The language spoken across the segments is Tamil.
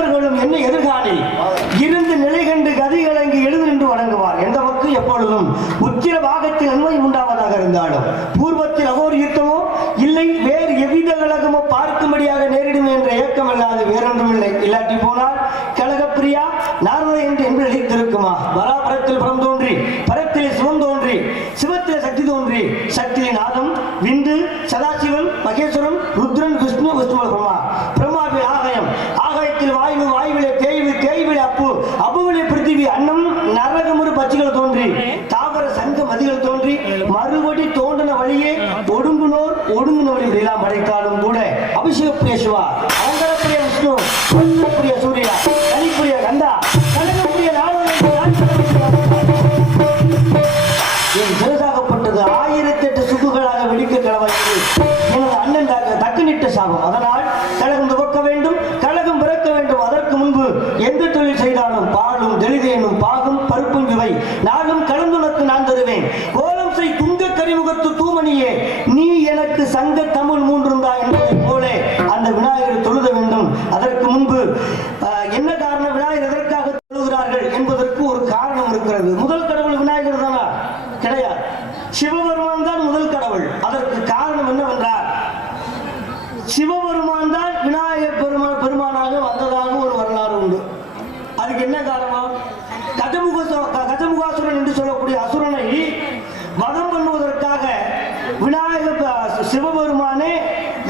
தேவர்களும் என்ன எதிர்காலி இருந்து நிலை கண்டு கதிகள் அங்கு எழுந்து நின்று வணங்குவார். எந்த பக்கம் எப்பொழுதும் உச்சிர பாகத்தில் நன்மை உண்டாவதாக இருந்தாலும் பூர்வத்தில் அகோர் யுத்தமோ இல்லை வேறு எவ்வித கழகமோ பார்க்கும்படியாக நேரிடும் என்ற ஏக்கம் இல்லாது வேறொன்றும் இல்லை. இல்லாட்டி போனால் கழகப்பிரியா நாரத என்று எழுதியிருக்குமா? பராபரத்தில் புறம் தோன்றி பரத்திலே சிவம் தோன்றி சிவத்திலே சக்தி தோன்றி சக்தியின் நாதம் விந்து சதாசிவன் மகேஸ்வரன் ருத்ரன் விஷ்ணு விஷ்ணு பிரம்மா பிரம்மாவில் ஆகாயம் ஆகாயத்தில் வாயு வாயுவிலே தேய்வு தேய்விலே அப்பு அப்புவிலே பிருத்திவி அன்னம் நரகமுறு பட்சிகள் தோன்றி தாவர சங்க மதிகள் தோன்றி மறுபடி தோன்றின வழியே ஒடுங்குனோர் ஒடுங்குன வழி எல்லாம் படைத்தாலும் கூட அபிஷேக பிரிய சிவா அலங்கரப்பிரிய விஷ்ணு பிரிய சூர்யா கலிப்பிரிய கந்தா கனகப்பிரிய என் சிறசாகப்பட்டது 1008 சுக்குகளாக வெடிக்க கிளவாய்க்கு எனது அண்ணன் தக்குனிட்ட சாபம். அதனால் கழகம் துவக்க வேண்டும், கழகம் பிறக்க வேண்டும். அதற்கு முன்பு எந்த தொழில் செய்தாலும் பாலும் தெளிதேனும் பாகும் பருப்பும் இவை நாளும் கலந்துனக்கு நான் தருவேன். கோலம் செய் துங்க கரிமுகத்து தூமணியே நீ எனக்கு சங்க தமிழ் மூன்றுந்தா என்பதை போல அந்த விநாயகரை தொழுத வேண்டும். அதற்கு முன்பு என்ன காரணம் விநாயகர் எதற்காக தொழுகிறார்கள் என்பதற்கு ஒரு காரணம் இருக்கிறது. முதல் கடவுள் விநாயகர் தானா? கிடையாது, சிவபெருமான் தான் முதல் கடவுள். அதற்கு காரணம் என்னவென்றால் சிவபெருமான் தான் விநாயகர் பெருமானாக வந்ததாக ஒரு வரலாறு உண்டு. அதுக்கு என்ன காரணம்? கஜமுகாசுரன் என்று சொல்லக்கூடிய அசுரனை வதம் பண்ணுவதற்காக விநாயகர் சிவபெருமானே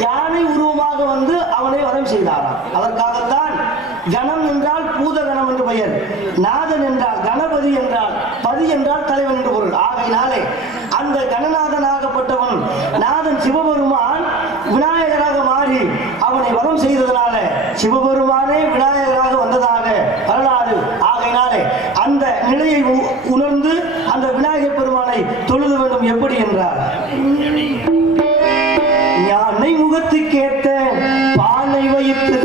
யானை உருவமாக வந்து அவனை வதம் செய்தாராம். அதற்காகத்தான் கணம் என்றால் பூதகணம் என்று பெயர், நாதன் என்றால் கணபதி என்றால் பதி என்றால் தலைவன் என்று பொருள். ஆகையினாலே அந்த கணநாதனாகப்பட்டவன் நாதன் சிவபெருமான் விநாயகராக மாறி அவனை வதம் செய்ததனால சிவபெருமானே விநாயகராக வந்ததாக வரலாறு. ஆகையினாலே அந்த நிலையை உணர்ந்து அந்த விநாயகர் பெருமானை தொழுத வேண்டும். எப்படி என்றால் யானை முகத்துக்கேற்ற பானை வைத்து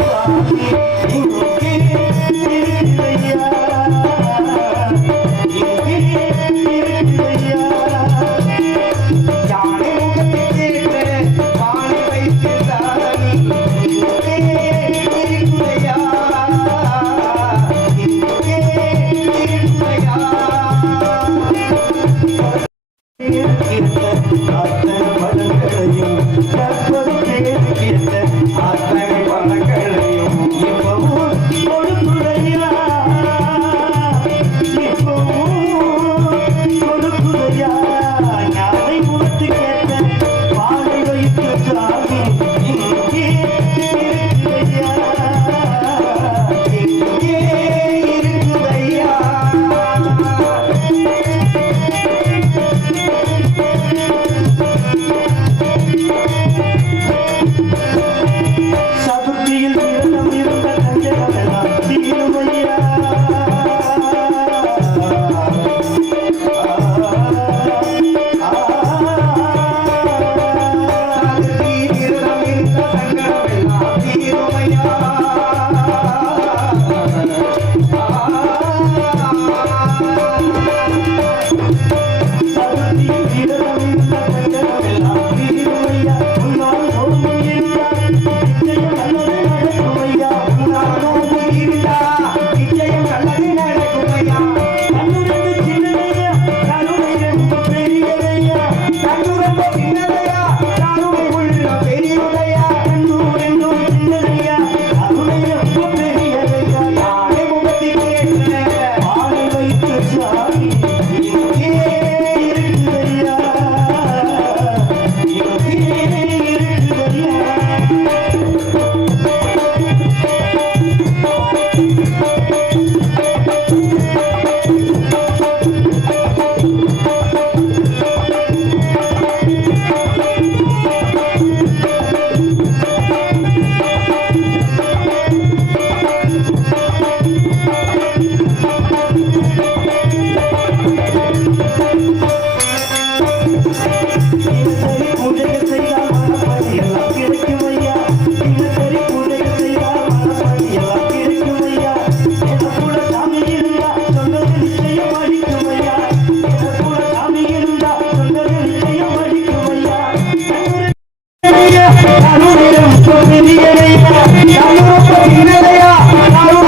Hallelujah.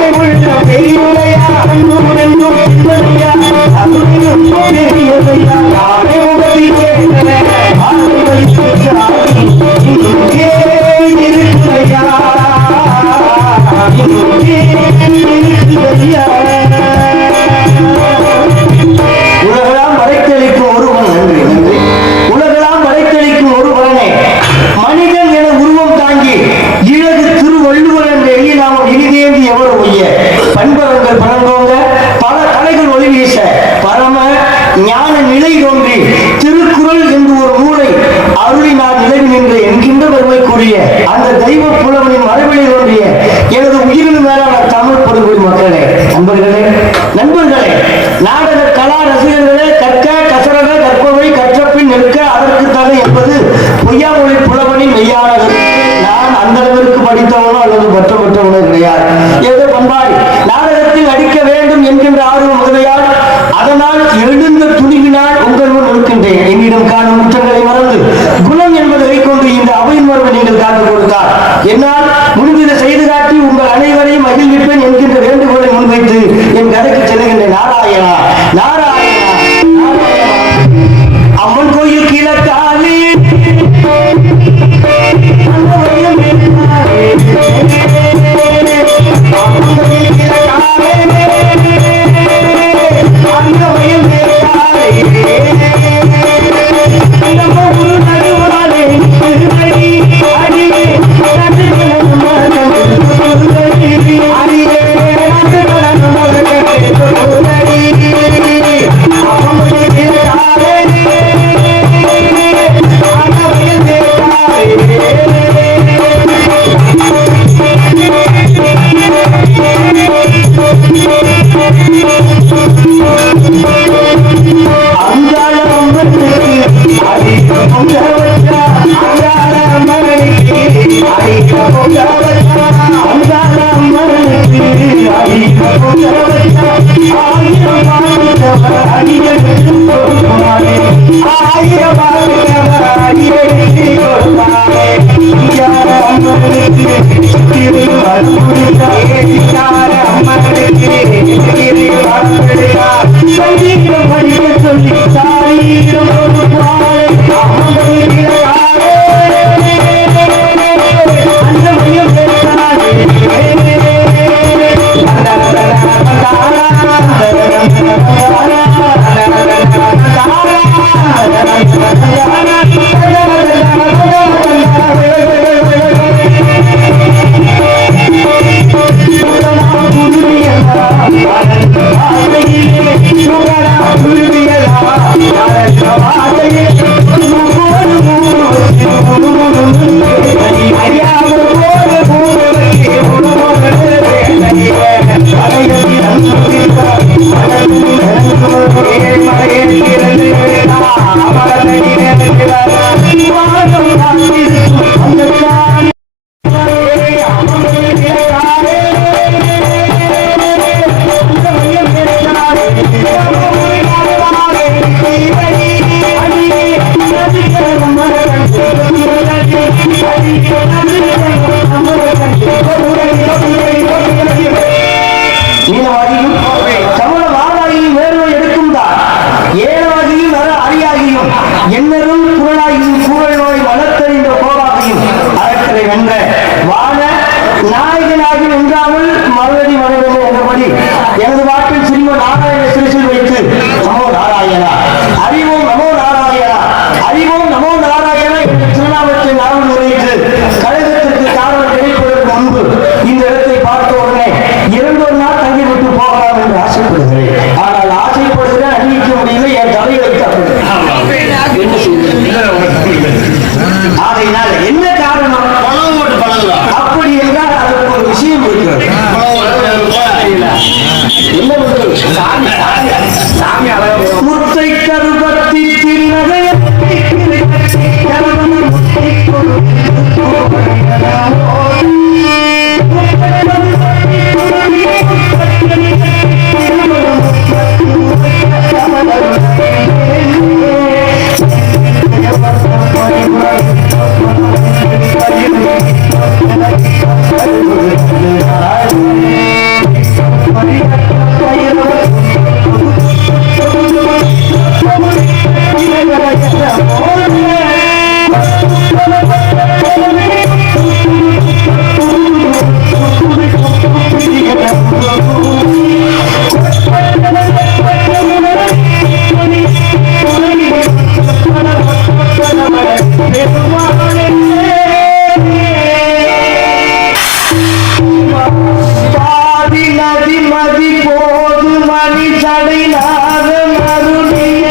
மதி போது மணி சடை நாதம் அருளிய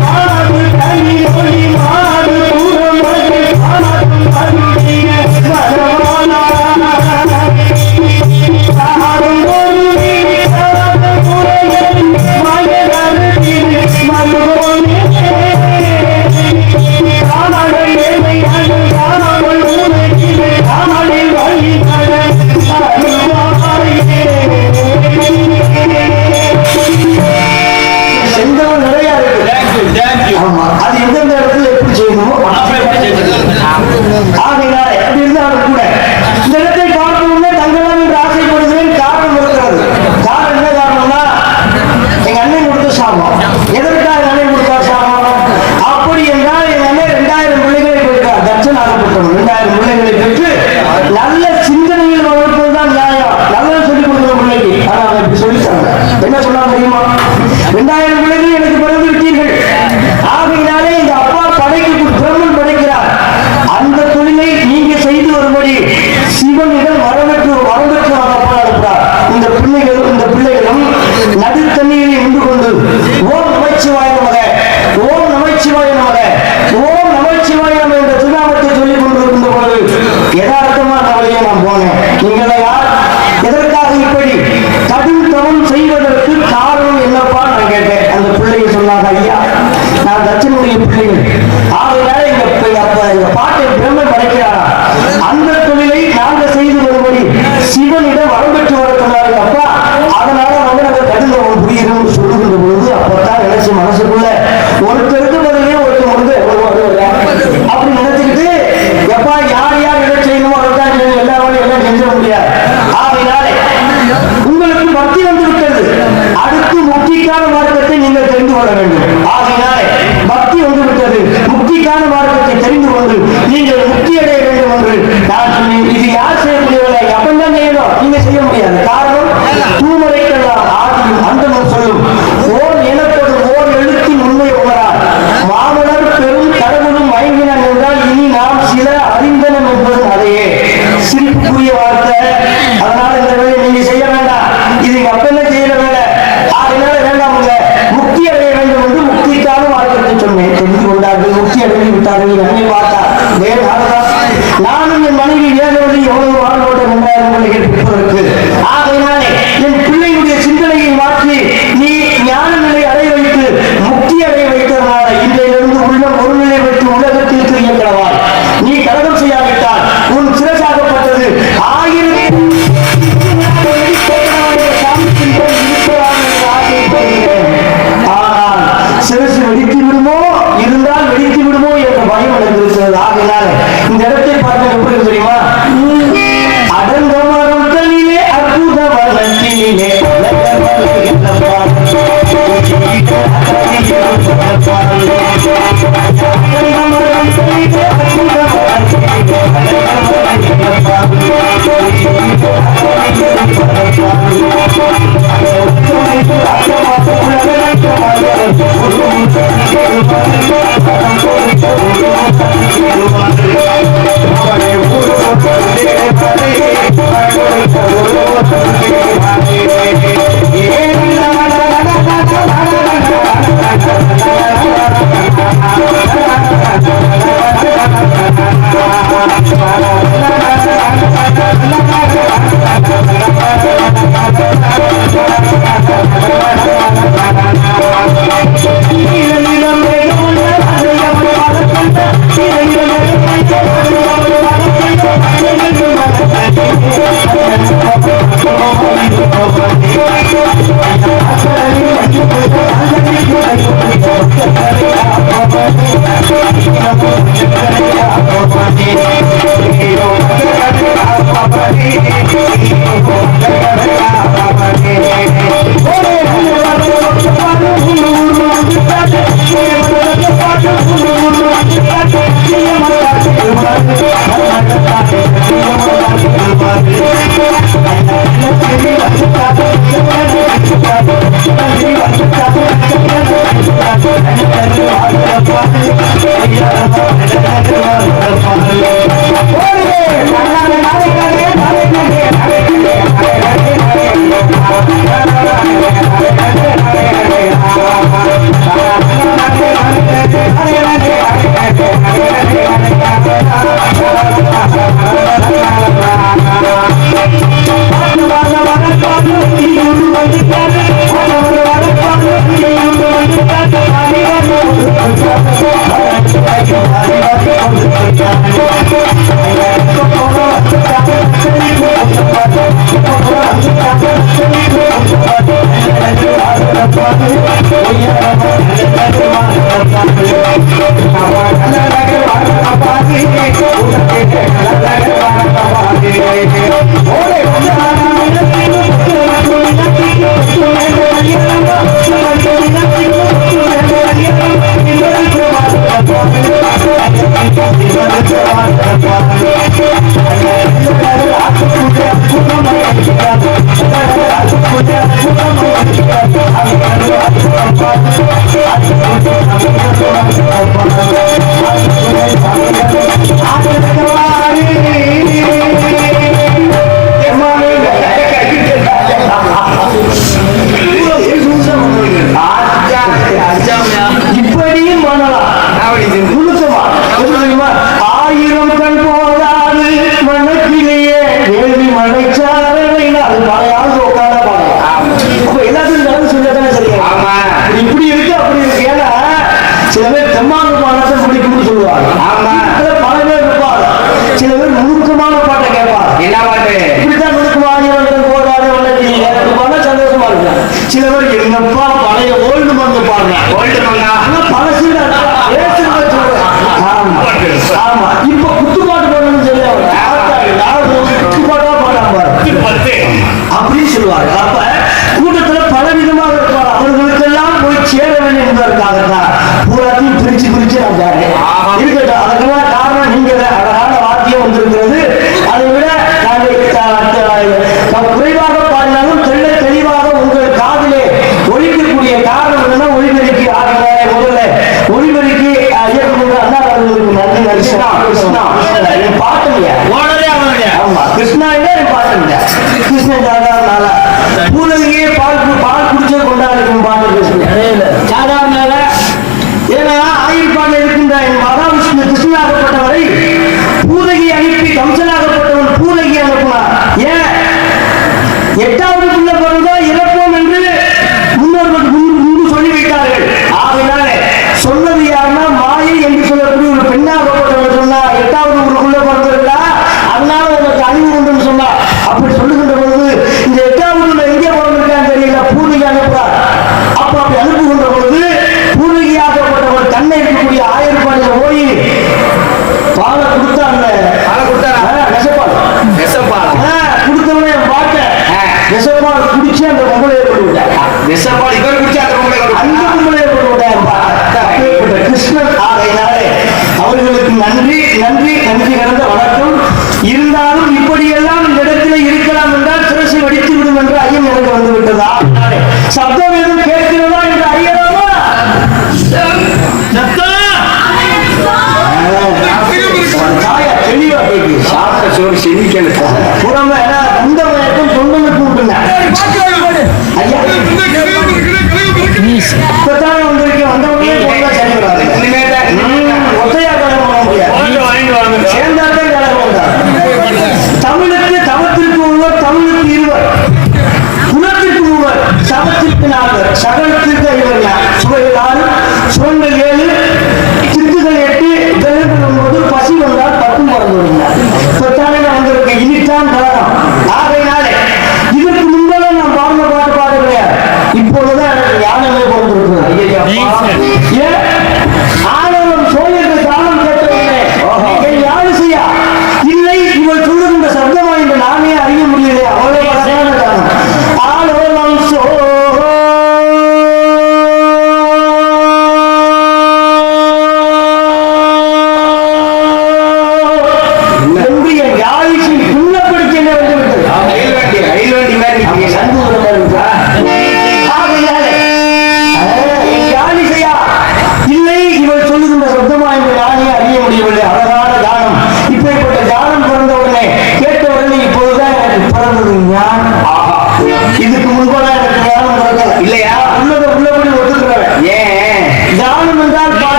மாடு தனி மொழி மாடு புறமது பாடும் அருளிய வரவானா சாடும் ஒரு முறையில் மயனருகில் மருகோனே காணாமல் ஏமை அழு காணாமல் உனக்கிலே காணாமல் வழிபட செந்தவன் நிறைய இருக்கு. ஆமா, அது எந்தெந்த இடத்துல எப்படி செய்யணுமோ ஆகையினால எப்படி இருந்தாலும் கூட இந்த இடத்தை பார்க்கணும்னா தங்கலாம் என்று ஆசைப்படுகிறேன். காரணம் இருக்கிறது. காரணம் என்ன காரணம்னா எங்க அண்ணன் கொடுத்த சாமம். எதற்காக எங்க அண்ணன் கொடுத்தார் சாமம்? அப்படி என்றால் எங்க அண்ணன் 2000 பிள்ளைகளை பெற்றார். தட்சன் ஆகப்பட்டவன் 2000 பிள்ளைகளை பெற்று நல்ல சிந்தனையில் வளர்ப்பதுதான் நியாயம். நல்லது சொல்லிக் கொடுக்கிற பிள்ளைக்கு. ஆனா அவன் இப்படி சொல்லித்தாங்க. என்ன சொன்னா தெரியுமா? 2000 பிள்ளைகள் எனக்கு பிறந்து விட்டீர்கள். ஆகையினாலே இந்த அப்பா படைக்கு பிரம்மன் படைக்கிறார். அந்த தொழிலை நீங்க செய்து வரும்படி சிவனிடம் வரவேற்று அனுப்புகிறார். இந்த பிள்ளைகளும் நடுத்தண்ணீரை உண்டு கொண்டு ஓம் நமச்சிவாய நமக, ஓம் நமச்சிவாய நமக, ஓம் நமச்சிவாய நம என்ற திருநாமத்தை சொல்லிக் கொண்டிருக்கின்ற பொழுது யதார்த்தமான வழியை நான் போனேன். நீங்களா யார்? எதற்காக இப்படி கடும் தவம் செய்வதற்கு காரணம் என்னப்பா நான் கேட்டேன். அந்த பிள்ளையை சொன்னாங்க, ஐயா நான் தட்சனுடைய பிள்ளைகள். ஆகையால எங்க பாட்டை பிரம்மன் படைக்கிறாரா, அந்த தொழிலை நாங்கள் செய்து வரும்படி சிவனிடம் வரம்பெற்று வர சொன்னார்கள் அப்பா. அதனால வந்து நாங்கள் கடும் தவம் புரியுதுன்னு சொல்லுகின்ற பொழுது அப்பதான் நினைச்சு மனசுக்குள்ள ஒருத்தருக்கு பதிலே ஒருத்தர் வந்து அப்படி நினைச்சுக்கிட்டு எப்பா யார் யார் எதை செய்யணுமோ அதைத்தான் எல்லா வழியும் எல்லாம் செஞ்ச முடியாது. ஆகையினாலே உங்களுக்கு பக்தி வந்து விட்டது. அடுத்து முக்திக்கான மார்க்கத்தை நீங்கள் தெரிந்து கொள்ள வேண்டும். ஆகையினாலே பக்தி வந்து விட்டது. முக்திக்கான மார்க்கத்தை தெரிந்து கொண்டு நீங்கள் முக்தி அடைய வேண்டும் என்று நான் சொன்னேன். இது யார் செய்யக்கூடிய வேலை? அப்பந்தான் செய்யணும், நீங்க செய்ய முடியாது. காரணம் தூமரைக்கெல்லாம் ஆதியும் அந்தமும் சொல்லும் ஓர் எனப்படும் ஓர் எழுத்தின் உண்மை உணரார் மாமலர் பெரும் கடவுளும் மயங்கினான் என்றால் இனி நாம் சில அறிந்தனம் என்பதும் அதையே. சிரிப்புக்குரிய வார்த்தை. அதனால இந்த வேலையை நீங்க செய்ய வேண்டாம். இது எங்க அப்பெல்லாம் செய்யற வேலை. அதனால வேண்டாம், முக்தி அடைய வேண்டும் என்று முக்திக்கான மார்க்கத்தை சொன்னேன். தெரிந்து கொண்டார்கள், முக்தி அடைந்து விட்டார்கள். என்னை பார்த்தார் வேறு நானும் என் மனைவி வேதவழி எவ்வளவு வாழ்வோட 2000 பிள்ளைகள் பெறுவதற்கு. ஆகையினாலே என் பிள்ளையுடைய சிந்தனையை மாற்றி நீ ஞான நிலை அடைய வைத்து முக்தி அடைய வைத்ததனால இன்றையிலிருந்து உள்ளம் ஒரு நிலை வைத்து உலகத்திற்கு இயக்கிறவாய். நீ கலகம் செய்யாவிட்டால் உன் சிரசாகப்பட்டது 1000 ஆனால் சிரசு வெடித்து விடுமோ, இருந்தால் வெடித்து விடுமோ என்ற பயம் எனக்கு இருக்கிறது. ஆகையினால இந்த இடத்தை பார்க்க எப்படி தெரியுமா? அடர்ந்த மரத்திலே அற்புத வளத்திலே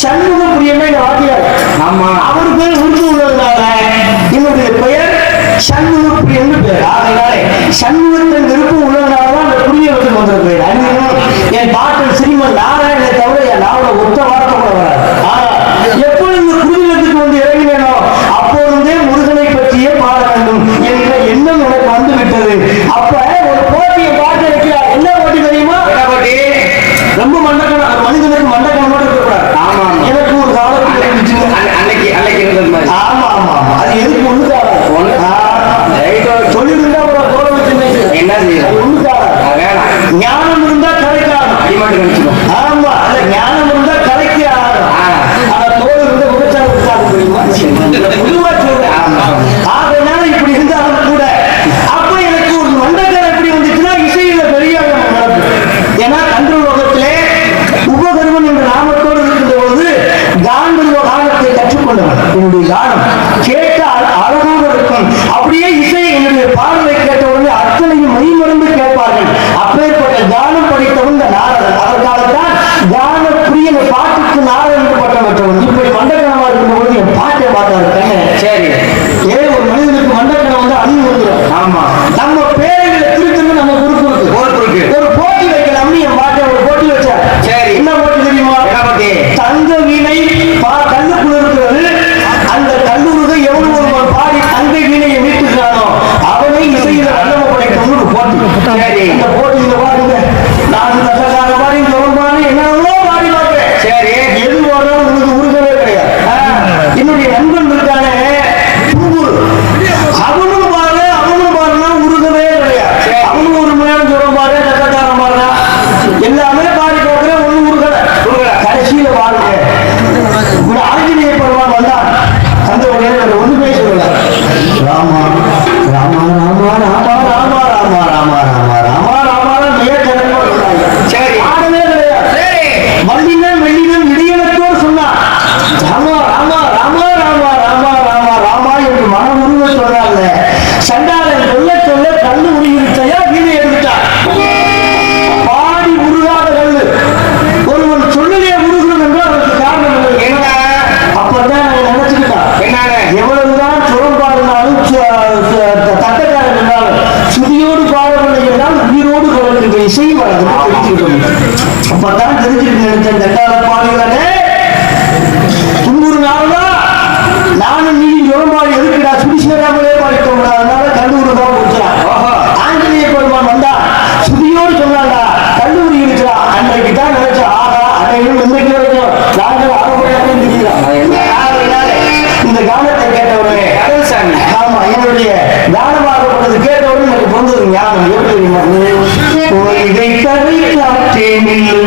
சண்முக பிரியமே வாத்தியார். ஆமா, அவர் பேர் உருது உள்ளதுனால என்னுடைய பெயர் சண்முக பிரியன்னு பேர். ஆகையாலே சண்முகத்தின் விருப்பம் உள்ளதுனாலதான் அந்த குடியரசு வந்த பேர். என் பாட்டில் ஸ்ரீமன் நாராயணனை தவிர என் நாவல ஒத்த வார்த்தை கூட வராது. ஆனா எப்பொழுது இந்த குடியரசுக்கு வந்து இறங்கினோ அப்பொழுதே முருகனை பற்றியே பாட வேண்டும் என்ற எண்ணம் எனக்கு வந்து விட்டது. அப்ப ஒரு போட்டியை பாட்டு வைக்கிறார். என்ன போட்டி தெரியுமா? ரொம்ப மண்டக்கணம், மனிதனுக்கு மண்டக்கணம் மட்டும் இருக்கக்கூடாது. ஆமா, எனக்கு ஒரு காலத்தில் இருந்துச்சு. அன்னைக்கு இருந்தது மாதிரி. ஆமா ஆமா ஆமா, அது எதுக்கு ஒண்ணுக்காக சொல்லிருந்தா தோல வச்சு என்ன செய்யும்? ஒண்ணுக்காக வேணாம். ஞானம் இருந்தா கலைக்காது. ஆமா, இல்ல ஞானம் இருந்தா கலைக்கு ஆகணும். ஆனா தோல் இருந்த விபச்சாரம் தெரியுமா? பொதுவா சொல்றேன். ஆகையினால இப்படி இருந்தாலும் கூட அப்ப எனக்கு ஒரு மண்டக்கணம் எப்படி வந்துச்சுன்னா இசையில பெரிய ஏன்னா கன்றுலோகத்திலே உபகருவன் என்ற நாமத்தோடு இருக்கின்ற பொழுது காந்தர்வ கானத்தை கற்றுக்கொண்டவன். என்னுடைய கானம் கேட்டால் அழகாக இருக்கும். அப்படியே இசை என்னுடைய பாடலை கேட்டவுடனே அத்தனையும் மெய்மறந்து கேட்பார்கள். அப்பேற்பட்ட கானம் படித்தவன் இந்த நாரதன். அதற்காகத்தான் கான பிரியன பாட்டுக்கு நாரதன் என்று பட்டம் பெற்றவன். இப்படி மண்டக்கணமா இருக்கும் பொழுது என் பாட்டை பார்த்தாரு கண்ணு. சரி, ஒரு மனிதனுக்கு மண்டக்கணம் வந்து அணி வந்துடும். ஆமா, நம்ம பேரைகளை திருத்தணும். நம்ம பொறுப்பு இருக்கு. ஒரு போட்டி வைக்கலாம்னு என் பாட்டை ஒரு போட்டி வச்சார். சரி, என்ன போட்டி தெரியுமா? தங்க வீணை கல்லுக்குள் இருக்கிறது. அந்த கல்லூருக்கு எவ்வளவு ஒருவன் பாடி தங்க வீணையை மீட்டுக்கிறானோ அவனை இசையில வல்லம படைக்கணும்னு ஒரு போட்டி. சரி, இந்த போட்டியில பாருங்க, நான் தசகார பாடி பாடி என்னவோ பாடி பார்க்கிறேன். சரி, எது போனாலும் உங்களுக்கு உருகவே கிடையாது. என்னுடைய நண்பன் இருக்கானே அவனும் பாருனா உருகவே கிடையாது. அவனும் ஒரு மணி நேரம் சொல்ல பாரு, தசகாரம் பாருனா எல்லாமே பாடி பார்க்கிறேன், ஒண்ணு உருகல. கடைசியில பாருங்க, ஒரு ஆஞ்சநேய பெருமான் வந்தான். அந்த ஒண்ணுமே சொல்லல. ராமா ராமா ராமா ராமா ராமா ராமா ராமா ராமா ராமா ராமா சரி, ஆடவே கிடையாது. வள்ளினன் வெள்ளினன் இடையனத்தோடு சொன்னான். ராமா ராமா ராமா ராமா ராமா ராமா ராமா என்று மனம் உருவ சொல்றாங்க. சண்டாளன் சொல்ல சொல்ல கல்லு உருவிச்சையா வீணை எடுத்துட்டான். பாடி உருகாத கல்லு. ஒருவன் சொல்லலையே உருகுறது என்று அதற்கு காரணம் இல்லை. என்ன? அப்பதான் நாங்க நினைச்சுக்கிட்டான். எவ்வளவுதான் சுரம் பாடினாலும் தட்டக்காரன் என்றாலும் சுதியோடு பாடவில்லை என்றால் உயிரோடு கலக்கின்ற இசை தெரிஞ்சுக்கிட்டோம். அப்பதான் தெரிஞ்சுக்கிட்டு நினைச்சேன். தட்டாத பாடுகிறானே துன்புறு நாள்தான் நானும் நீ சுரம்பாடி எதுக்குடா சுடிசேராமலே பாடிட்டோம். அதனால கல்லூரி தான் போச்சான். ஆஞ்சநேய பெருமான் வந்தா சுதியோடு சொன்னாண்டா கல்லூரி இருக்கிறா. அன்றைக்கு தான் நினைச்சா ஆகா அன்னையும் இன்றைக்கு வரைக்கும் நாங்கள் ஆரோக்கியமாக தெரியுறாங்க. இந்த கானத்தை கேட்டவுடனே ஆமா என்னுடைய கானமாகப்பட்டது கேட்டவுடனே எனக்கு பொந்தது ஞாபகம். எப்படி தெரியுமா? இதை கதை காற்றேனில்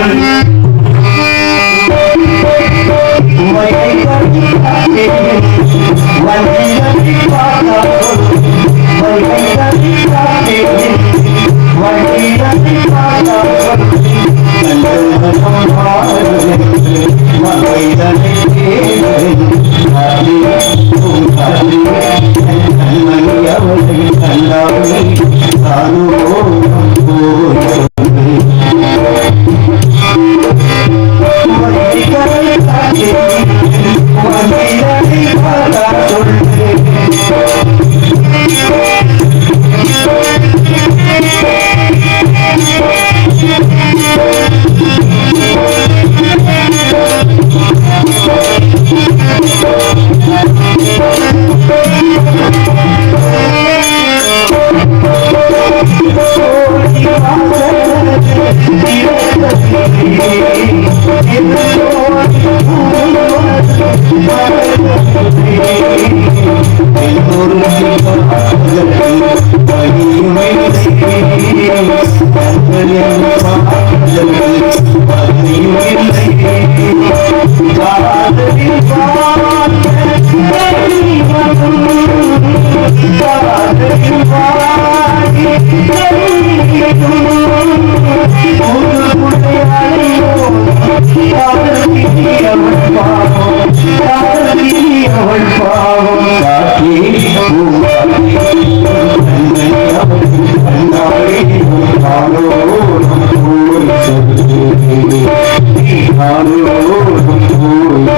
Oh,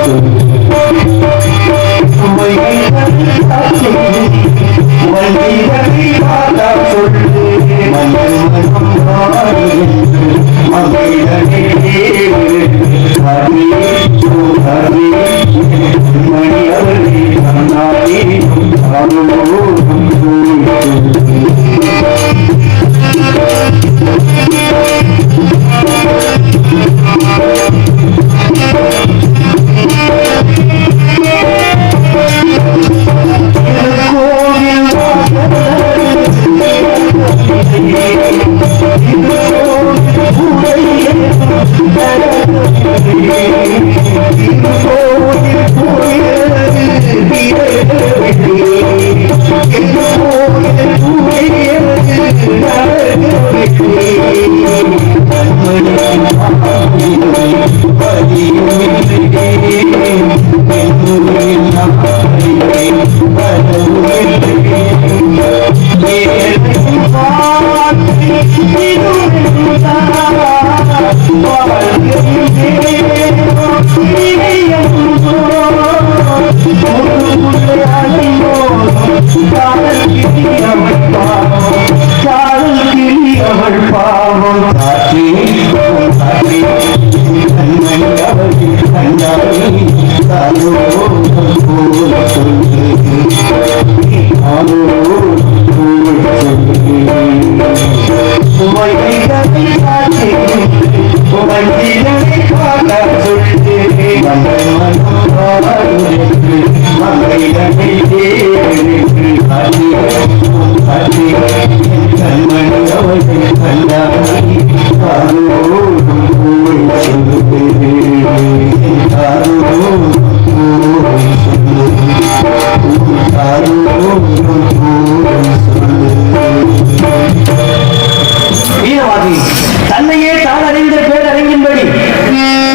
தன்னையே தான் அறிந்த பேரறிஞன்படி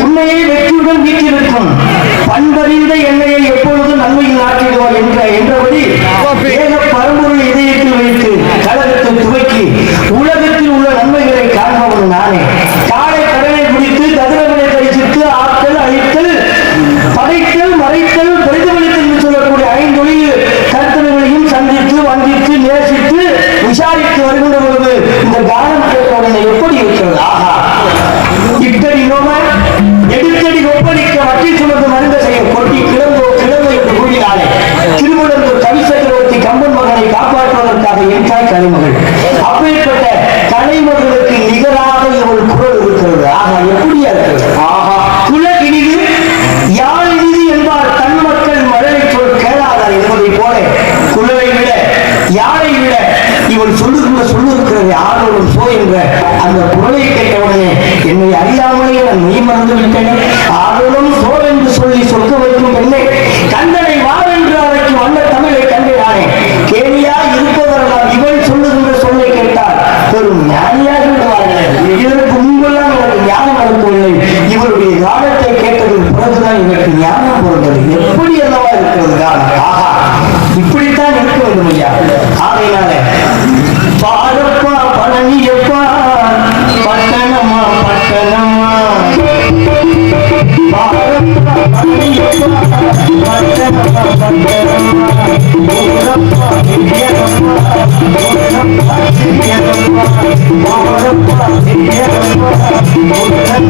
உண்மையை வெற்றியுடன் வீட்டிருக்கும் பண்பறிந்த எண்ணெயை எப்பொழுதும் நன்மையில் ஆற்றிடுவார் என்றபடி ஏக பரம்பொருள் இதயத்தில் வைத்து கழகத்தை துவக்கி உலகத்தில் உள்ள நன்மைகளை காண்பவன் நானே. காலை கடனை குடித்து கதிரவனை பயிற்சித்து ஆற்றல் அழித்தல் படைத்தல் மறைத்தல் பிரதிபலித்தல் என்று சொல்லக்கூடிய ஐந்தொழில் கருத்தனைகளையும் சந்தித்து வந்தித்து நேசித்து விசாரித்து வருகின்ற பொழுது இந்த கானம் கேட்ட உடனே எப்படி இருக்கிறது? ஆஹா, இட்டடி நோம எடுத்தடி ஒப்பளிக்க வட்டி சுமந்து மருந்த செய்ய கொட்டி கிளம்போ கிளம்போ என்று கூறினாலே திருமணந்தூர் கவி சக்கரவர்த்தி கம்பன் மகனை காப்பாற்றுவதற்காக என்றாய் கலைமகள். அப்பேற்பட்ட கலைமகளுக்கு நிகராக இவள் குரல் இருக்கிறது. ஆஹா, எப்படியா இருக்கிறது? ஆஹா, குலகினிது யாழ் இனிது என்பார் தன் மக்கள் மழலை சொல் கேளாதார் என்பதை போல குலவை விட யாரை விட இவள் சொல்லுகின்ற சொல்லு இருக்கிறது. ஆரோடும் சோ என்ற அந்த குரலை கேட்டவுடனே என்னை அறியாமலே நான் மெய் மறந்து விட்டேனே. ஆரோடும் சோ என்று சொல்லி சொற்க வைக்கும் பெண்ணை கண்டனை வார் என்று அழைக்கும் வண்ண தமிழை கண்டேனானே. கேலியா இருப்பவரெல்லாம் இவள் சொல்லுகின்ற சொல்லை கேட்டால் பெரும் ஞானியாக விடுவார்கள். இதற்கு முன்பெல்லாம் எனக்கு ஞானம் அனுப்பவில்லை. இவருடைய காலத்தை கேட்டதற்கு பிறகுதான் எனக்கு ஞானம் பிறந்தது. எப்படி அல்லவா இருக்கிறது காலம்? ஆஹா, இப்படித்தான் இருக்க வேண்டும் ஐயா. ஆகையினால பாரப்பா பழனியப்பா பட்டணமா பட்டணமா பாரப்பா பழனியப்பா பட்டணமா பட்டணமா ஊரப்பா திரியப்பா ஊரப்பா திரியப்பா ஊரப்பா திரியப்பா ஊரப்பா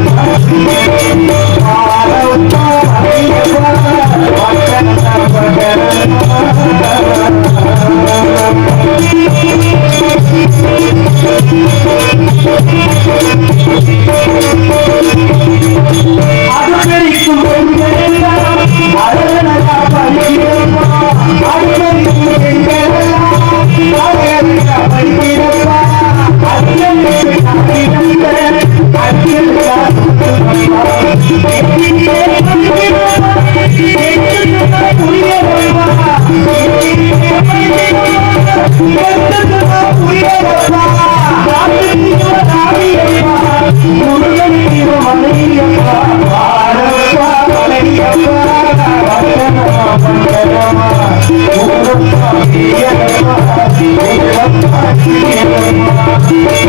திரியப்பா பாரப்பா பழனியப்பா பட்டணமா பட்டணமா அடுப்பெரிக்கும் பெண்களெல்லாம் அழகனகா படிக்கிறப்பா அடுப்பெரிக்கும் பெண்களெல்லாம் அழகனகா படிக்கிறப்பா அடியலுக்கு நாட்டினந்த அடியலுக்கா சுத்தப்பா எட்டிலே படிக்கிறப்பா எட்டுக்குமா புரியறப்பா எட்டிலே படிக்கிறப்பா எட்டுக்குமா புரியறப்பா காட்டுக்குமா நாடியப்பா முருகனுக்கு மலையப்பா பாரப்பா மலையப்பா பட்டணமா பட்டணமா ஊரப்பா திரியப்பா ஊரப்பா திரியப்பா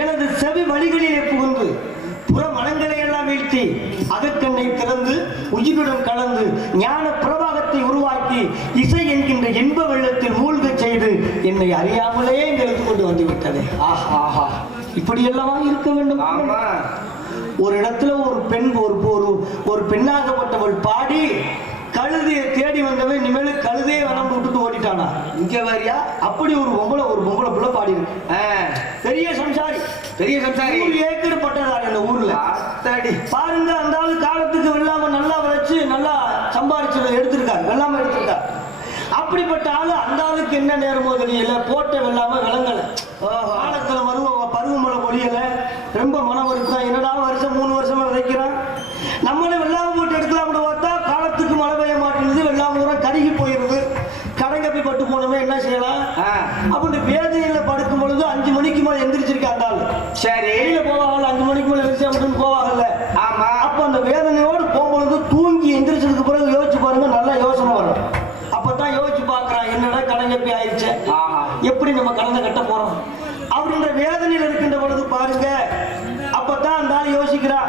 எனது செவி வழிகளிலே புகுந்து புற மனங்களை எல்லாம் வீழ்த்தி அகக்கண்ணை திறந்து உயிருடன் கலந்து ஞான பிரபாகத்தை உருவாக்கி இசை என்கின்ற இன்ப வெள்ளத்தில் மூழ்க செய்து என்னை அறியாமலே எடுத்து கொண்டு வந்து விட்டது. ஆஹா ஆஹா, இப்படி எல்லாமா இருக்க வேண்டும்? ஒரு இடத்துல ஒரு பெண் ஒரு பெண்ணாகப்பட்டவள் பாடி கழுதையை தேடி வந்தவன் இனிமேல் கழுதையை வேணாம் விட்டுட்டு ஓடிட்டானா. இங்க வேறியா? அப்படி ஒரு பொம்பளை புள்ள பாடி இருக்கு. பெரிய சம்சாரி 100 ஏக்கர் பட்டதாரி அந்த ஊர்ல. பாருங்க, அந்த ஆளு காலத்துக்கு வெள்ளாம நல்லா வளைச்சு நல்லா சம்பாரிச்சு எடுத்திருக்காரு, வெள்ளாம எடுத்திருக்காரு. அப்படிப்பட்ட ஆளு அந்த ஆளுக்கு என்ன நேரமோ தெரியல, போட்ட வெள்ளாம விளங்கல. காலத்துல பருவமழை பொழியல, ரொம்ப மனம் வருத்தம். என்னடா வருஷம் 3 வருஷமா விதைக்கிறான், நம்மளே வெள்ளாம போட்டு எடுக்கலாம்னு பார்த்தா காலத்துக்கு மழை பெய்ய மாட்டேங்குது, வெள்ளாம தூரம் கருகி போயிருது. கடங்கப்பி பட்டு போனோமே என்ன செய்யலாம் அப்படின்னு வேதனையில படுக்கும் பொழுது 5 மணிக்கு மேல எந்திரிச்சிருக்கா அந்த ஆளு. சரி, வெளியில போவாங்கல்ல, 5 மணிக்கு மேல எந்திரிச்சு அப்படின்னு போவாங்கல்ல. ஆமா, அப்ப அந்த வேதனையோடு போகும்பொழுது தூங்கி எந்திரிச்சதுக்கு பிறகு யோசிச்சு பாருங்க, நல்லா யோசனை வரும். அப்பதான் யோசிச்சு பாக்குறான், என்னடா கடங்கப்பி ஆயிடுச்சு, எப்படி நம்ம கடனை கட்ட போறோம் அப்படின்ற வேதனையில் இருக்கின்ற பொழுது பாருங்க, அப்பதான் அந்த ஆள் யோசிக்கிறா,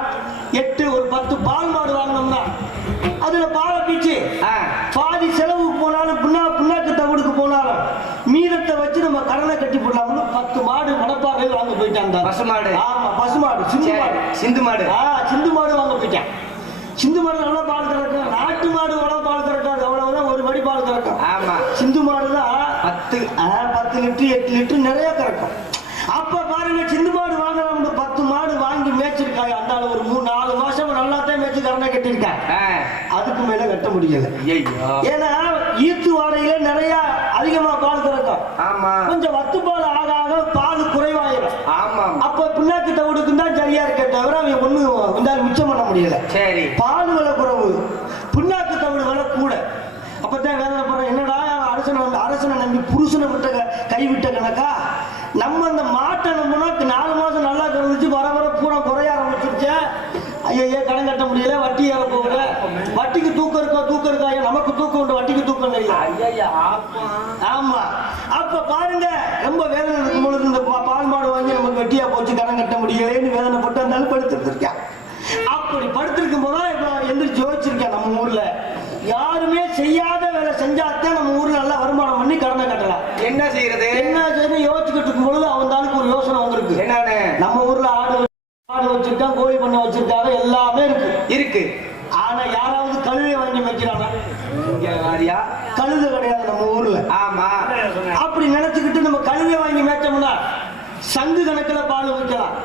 ஒரு 10 பால் மாடு வாங்கினோம்னா அதுல பாலை பீச்சு பாதி செலவுக்கு போனாலும் புண்ணாக்கு தவிடுக்கு போனாலும் மீதத்தை வச்சு நம்ம கடனை கட்டி போடலாம்னு 10 மாடு மணப்பாறை வாங்க போயிட்டான். பசுமாடு, ஆமா பசுமாடு, சிந்து மாடு வாங்க போயிட்டான். சிந்து மாடு நல்லா பால் கறக்கும், நாட்டு மாடு அவ்வளவு பால் கறக்காது, அவ்வளவுதான் ஒரு மடி பால் கறக்கும். ஆமா, சிந்து மாடுதான் 10 லிட்டர் 8 லிட்டர் நிறைய கறக்கும். அப்ப பாருங்க, சிந்து மாடு வாங்கலாம், 10 மாடு வாங்கி மேய்ச்சிருக்காங்க. அந்த ஒரு 3-4 மாசம் நல்லா தான் மேய்ச்சி கடனை கட்டிருக்காங்க. அதுக்கு மேல கட்ட முடியல. ஏன்னா ஈத்து வாடையில நிறைய அதிகமா பால் கறக்கும். கொஞ்சம் வத்து பால் ஆக பால் குறைவாயிரும். அப்ப பின்னாக்கு தவிடுக்கு தான் சரியா இருக்க தவிர அவங்க ஒண்ணு மிச்சம் பண்ண முடியல. சரி, பால் விலை குறைவு, பின்னாக்கு தவிடு விலை கூட. அப்பதான் வேதனை போற, என்னடா அரசனை நம்பி புருஷனை கைவிட்ட கணக்கா, நம்ம அந்த மாட்டை நம்பினா 4 மாசம் நல்லா கறந்துச்சு, வர பூரா குறைய ஆரம்பிச்சிருச்சு. ஐயா கடன் கட்ட முடியல, வட்டி ஏற போகல, வட்டிக்கு தூக்கம் இருக்கா, நமக்கு தூக்கம் உண்டு, வட்டிக்கு தூக்கம் இல்லை. ஆமா, அப்ப பாருங்க, ரொம்ப வேதனை இருக்கும் பொழுது இந்த பால் மாடு வாங்கி நமக்கு வெட்டியா போச்சு, கடன் கட்ட முடியலன்னு வேதனை போட்டு இருந்தாலும் படுத்துருக்கேன். அப்படி படுத்திருக்கும் போதுதான் இப்ப எந்திரிச்சு யோசிச்சிருக்கேன், நம்ம ஊர்ல யாருமே செய்யாத வேலை செஞ்சாத்தான் நம்ம ஊர்ல நல்லா வருமானம் பண்ணி கடனை கட்டலாம். என்ன செய்யறது யோசிச்சுக்கிட்டு இருக்கும் பொழுது அவனுக்கு ஒரு யோசனை வந்திருக்கு. என்னன்னு, நம்ம ஊர்ல ஆடு வச்சிருக்கான், கோழி பண்ண வச்சிருக்காங்க, எல்லாமே இருக்கு. ஆனா யாராவது கழுதை வாங்கி வைக்கிறாங்க? கழுதை கிடையாது நம்ம ஊர்ல. ஆமா, அப்படி நினைச்சுக்கிட்டு நம்ம கழுதை வாங்கி மேய்ச்சோம்னா சங்கு கணக்குல பால் வைக்கலாம்.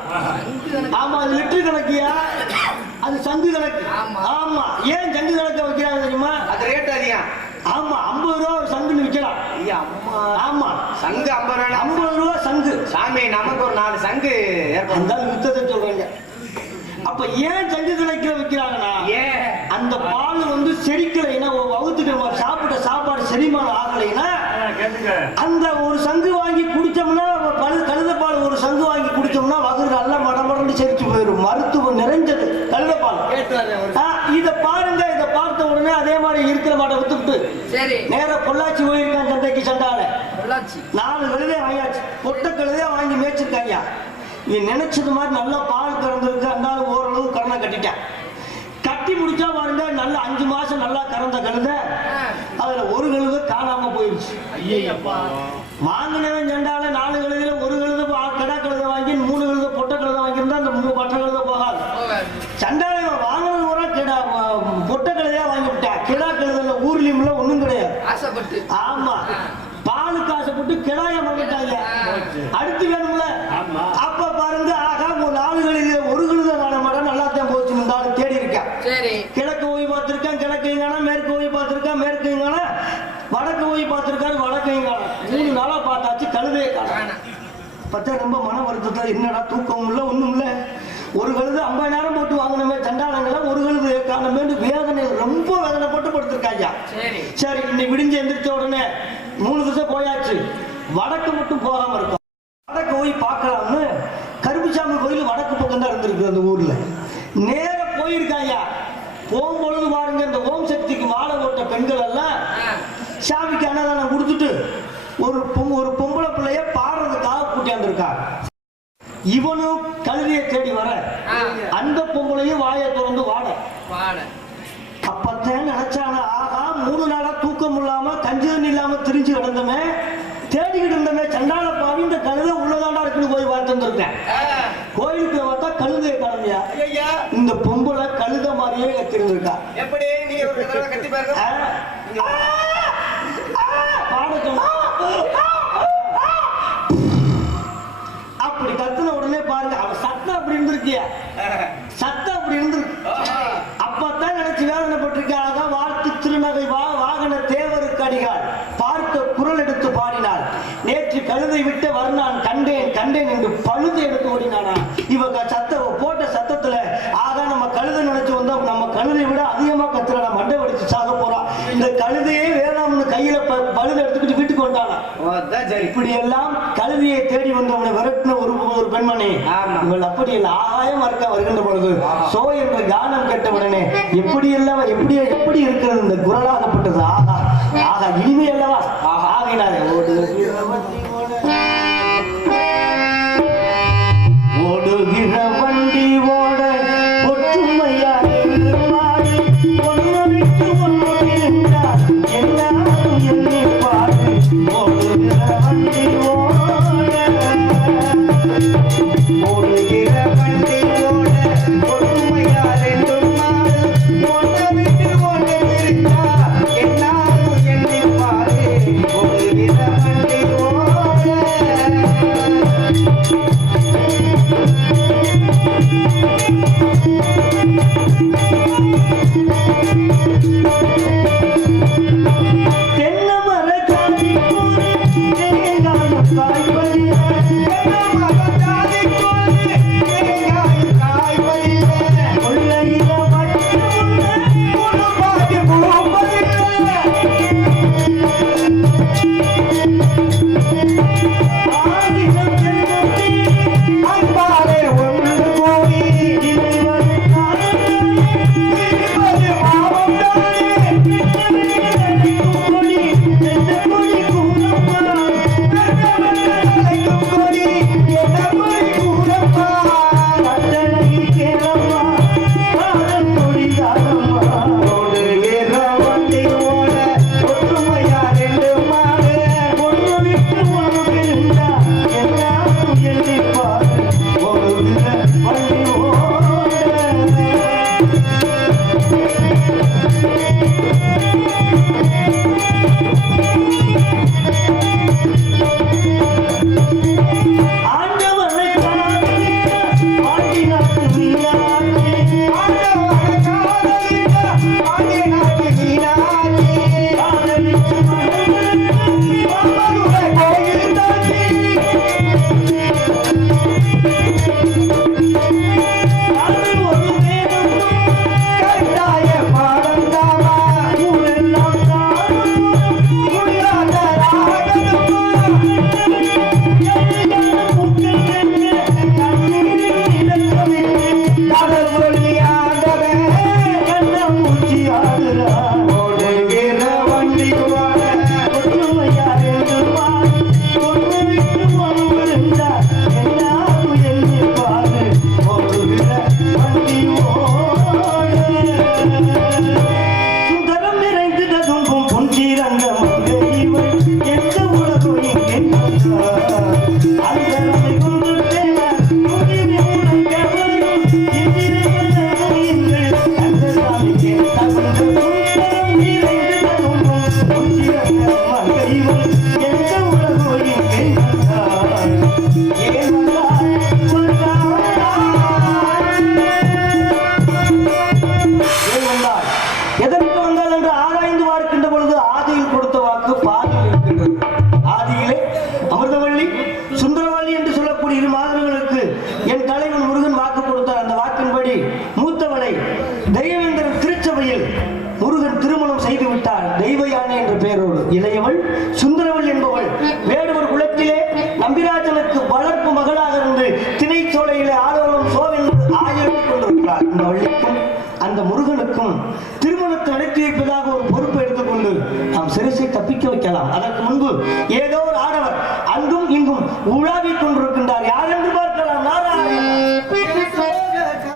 ஆமா, அது லிட்டர் கணக்கியா, அது சங்கு கணக்கு. ஆமா, ஏன் சங்கு கணக்க வைக்கிறாங்க தெரியுமா? அது ரேட் அதிகம். ஆமா, 50 ரூபா ஒரு சங்குன்னு விற்கலாம். ஆமா, சங்கு 50 ரூபா சங்கு. சாமி, நமக்கு ஒரு 4 சங்கு இருந்தாலும் வித்ததை சொல்றீங்க. அப்ப ஏன் சங்கு கணக்கில் வைக்கிறாங்கன்னா, அந்த பால் செரிக்கலைன்னா, வகுத்துக்கு சாப்பிட்ட சாப்பாடு செரிமானம் ஆகலைன்னா அந்த ஒரு சங்கு வாங்கி குடிச்சோம்னா, கழுத பால் ஒரு சங்கு வாங்கி குடிச்சோம்னா வகுறு நல்லா மடமடன்னு செரிச்சு போயிடும். மருத்துவம் நிறைஞ்சது கழுத பால். இத பாருங்க, இத பார்த்த உடனே அதே மாதிரி இருக்கிற மாட்டை வித்துட்டு நேர பொள்ளாச்சி போயிருக்கான் சந்தைக்கு. சண்டால 4 கழுதையை வாங்கியாச்சு, பொட்ட கழுதையா வாங்கி மேய்ச்சிருக்காங்க. இவன் நினைச்சது மாதிரி நல்லா பால் கறந்துருக்கு, அந்த ஓரளவு கடனை கட்டிட்டான். கட்டி முடிச்சா பாருங்க, நல்ல 5 மாசம் நல்லா கறந்த கழுத, அதுல ஒரு கழுத காணாம போயிருச்சு. வாங்கினவன் சண்டால 4 கழுதையில ஒரு கழுத கடா கழுத ஒண்ணுலயும் இல்ல ஒண்ணும் கிடையாது. ஆசைப்பட்டு ஆமா, பாலுக்கு ஆசைப்பட்டு கிடாய மகிட்டாங்க. அடுத்து வேணும்ல, அப்ப பாருங்க, ஆகா ஒரு நாடுகளில் ஒரு கழுத காண மாட்டேன், நல்லாத்தான் போச்சு இருந்தாலும் தேடி இருக்கேன். கிழக்கு போய் பார்த்திருக்கேன், கிழக்கையும் காண, மேற்கு போய் பார்த்திருக்கேன், மேற்கையும் காண, வடக்கு போய் பார்த்திருக்காரு, வடக்கையும் காண. 3 நாளா பார்த்தாச்சு, கழுதையை காண. பார்த்தா ரொம்ப மன வருத்தத்தில் என்னடா தூக்கம் இல்ல ஒண்ணும் இல்ல. ஒரு கழுது 50 நேரம் போட்டு வாங்கினமே சண்டாளங்களை, ஒரு கழுது காணமே வேதனை, ரொம்ப வேதனை போட்டு படுத்திருக்காங்க. சரி, இன்னைக்கு விடிஞ்சு எந்திரிச்ச உடனே 3 திசை போயாச்சு, வடக்கு மட்டும் போகாம இருக்கும். வடக்கு போய் பார்க்கலாம்னு கருப்புசாமி கோயில் வடக்கு பக்கம் தான் இருந்திருக்கு அந்த ஊர்ல. நேர போயிருக்காங்க. போகும்பொழுது பாருங்க, இந்த ஓம் சக்திக்கு மாலை போட்ட பெண்கள் எல்லாம் சாமிக்கு அன்னதானம் கொடுத்துட்டு ஒரு பொம்பளை பிள்ளைய பாடுறதுக்காக கூட்டியாந்துருக்காங்க. இவனும் கல்வியை தேடி வர, அந்த பொம்பளையும் வாயை திறந்து வாட. அப்பத்தான் நினைச்சான, ஆகா 3 நாளா தூக்கம் இல்லாம கஞ்சி தண்ணி இல்லாம திரிஞ்சு கிடந்தமே, தேடிக்கிட்டு இருந்தமே, சண்டால பாவி இந்த கழுதை உள்ளதாண்டா இருக்குன்னு போய் பார்த்துருக்கேன். கோயிலுக்கு பார்த்தா கழுதையை கிளம்பியா, இந்த பொம்பளை கழுத மாதிரியே கத்திருந்திருக்கா. எப்படி நீங்க கத்தி பாருங்க, அப்படி கத்துன உடனே பாருங்க, அவ சத்தம் அப்படி இருந்திருக்கிய, சத்தம் அப்படி இருந்திருக்கு. அப்பத்தான் நினைச்சு வேதனைப்பட்டிருக்காங்க. வாழ்த்து திருநகை வாகன தேவருக்கு அடிகால் பார்க்க குரல் எடுத்து பாடினாள். நேற்று கழுதை விட்டு வர்ணான் கண்டேன் கண்டேன் என்று பழுது எடுத்து ஓடினானா. இவங்க போட்ட சத்தத்துல ஆகா நம்ம கழுதை நினைச்சு வந்தோம், நம்ம கழுதை விட அதிகமா கத்துற, நம்ம மண்டை வடிச்சு சாக போறோம். இந்த கழுதையே வேணாம்னு கையில பழுதை எடுத்துக்கிட்டு வீட்டுக்கு வந்தானா. இப்படி எல்லாம் கழுதையை தேடி வந்தவனை விரட்டின ஒரு பெண்மணி. இவள் அப்படி இல்லை, ஆகாயம் இருக்க வருகின்ற பொழுது சோ என்ற கானம் கேட்டவுடனே எப்படி எல்லாம் எப்படி இருக்கிறது இந்த குரலாகப்பட்டது. ஆகா ஆகா இனிமே அல்லவா ஆகினாரே. ஓடுகிற வண்டி ஓட ஒற்றுமையா பாடு, ஒன்று விட்டு ஒன்று இருந்தால் எல்லாரும் எண்ணி பாடு. ஓடுகிற வண்டி ஓடுகிற வண்டி ஓட ஒற்றுமையா 2 நாடு, ஒன்று விட்டு ஒன்று இருந்தால் எல்லாரும் எண்ணி பாடு. ஓடுகிற வண்டி இளையவள் சுந்தரவள் என்பவள் வேடுவர் குலத்திலே நம்பிராஜனுக்கு வளர்ப்பு மகளாக இருந்து திணைச்சோலையிலே ஆலோலம் சோவென்று ஆயிரம் கொண்டிருக்கிறார். இந்த வள்ளிக்கும் அந்த முருகனுக்கும் திருமணத்தை நடத்தி வைப்பதாக ஒரு பொறுப்பை எடுத்துக்கொண்டு நாம் சிறுசை தப்பிக்க வைக்கலாம். அதற்கு முன்பு ஏதோ ஒரு ஆடவர் அங்கும் இங்கும் உலாவிக் கொண்டிருக்கின்றார்.